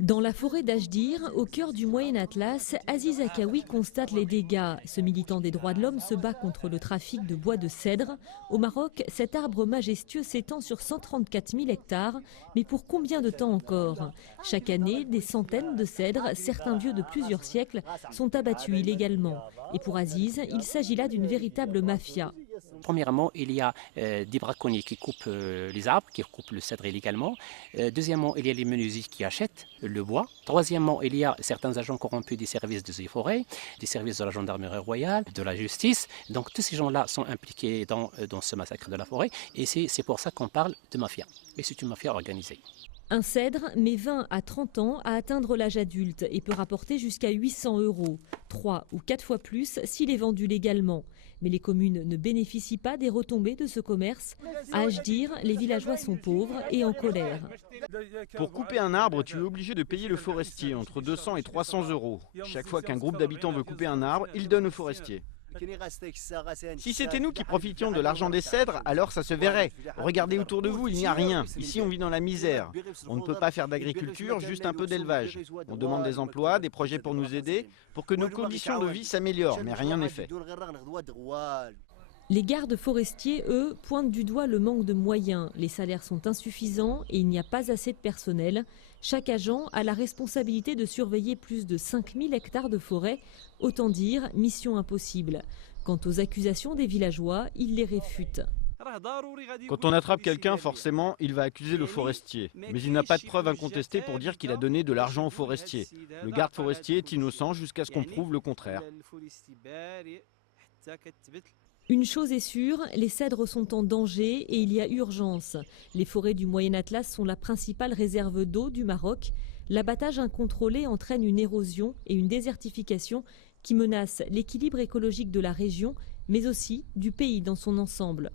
Dans la forêt d'Achdir, au cœur du Moyen Atlas, Aziz Akaoui constate les dégâts. Ce militant des droits de l'homme se bat contre le trafic de bois de cèdre. Au Maroc, cet arbre majestueux s'étend sur 134 000 hectares. Mais pour combien de temps encore? Chaque année, des centaines de cèdres, certains vieux de plusieurs siècles, sont abattus illégalement. Et pour Aziz, il s'agit là d'une véritable mafia. Premièrement, il y a des braconniers qui coupent les arbres, qui coupent le cèdre illégalement. Deuxièmement, il y a les menuisiers qui achètent le bois. Troisièmement, il y a certains agents corrompus des services des eaux et forêts, des services de la gendarmerie royale, de la justice. Donc tous ces gens-là sont impliqués dans ce massacre de la forêt. Et c'est pour ça qu'on parle de mafia. Et c'est une mafia organisée. Un cèdre met 20 à 30 ans à atteindre l'âge adulte et peut rapporter jusqu'à 800 €, 3 ou 4 fois plus s'il est vendu légalement. Mais les communes ne bénéficient pas des retombées de ce commerce. À Achdir, les villageois sont pauvres et en colère. Pour couper un arbre, tu es obligé de payer le forestier entre 200 et 300 €. Chaque fois qu'un groupe d'habitants veut couper un arbre, il donne au forestier. Si c'était nous qui profitions de l'argent des cèdres, alors ça se verrait. Regardez autour de vous, il n'y a rien. Ici, on vit dans la misère. On ne peut pas faire d'agriculture, juste un peu d'élevage. On demande des emplois, des projets pour nous aider, pour que nos conditions de vie s'améliorent, mais rien n'est fait. Les gardes forestiers, eux, pointent du doigt le manque de moyens. Les salaires sont insuffisants et il n'y a pas assez de personnel. Chaque agent a la responsabilité de surveiller plus de 5000 hectares de forêt. Autant dire, mission impossible. Quant aux accusations des villageois, ils les réfutent. Quand on attrape quelqu'un, forcément, il va accuser le forestier. Mais il n'a pas de preuve incontestée pour dire qu'il a donné de l'argent au forestier. Le garde forestier est innocent jusqu'à ce qu'on prouve le contraire. Une chose est sûre, les cèdres sont en danger et il y a urgence. Les forêts du Moyen Atlas sont la principale réserve d'eau du Maroc. L'abattage incontrôlé entraîne une érosion et une désertification qui menacent l'équilibre écologique de la région, mais aussi du pays dans son ensemble.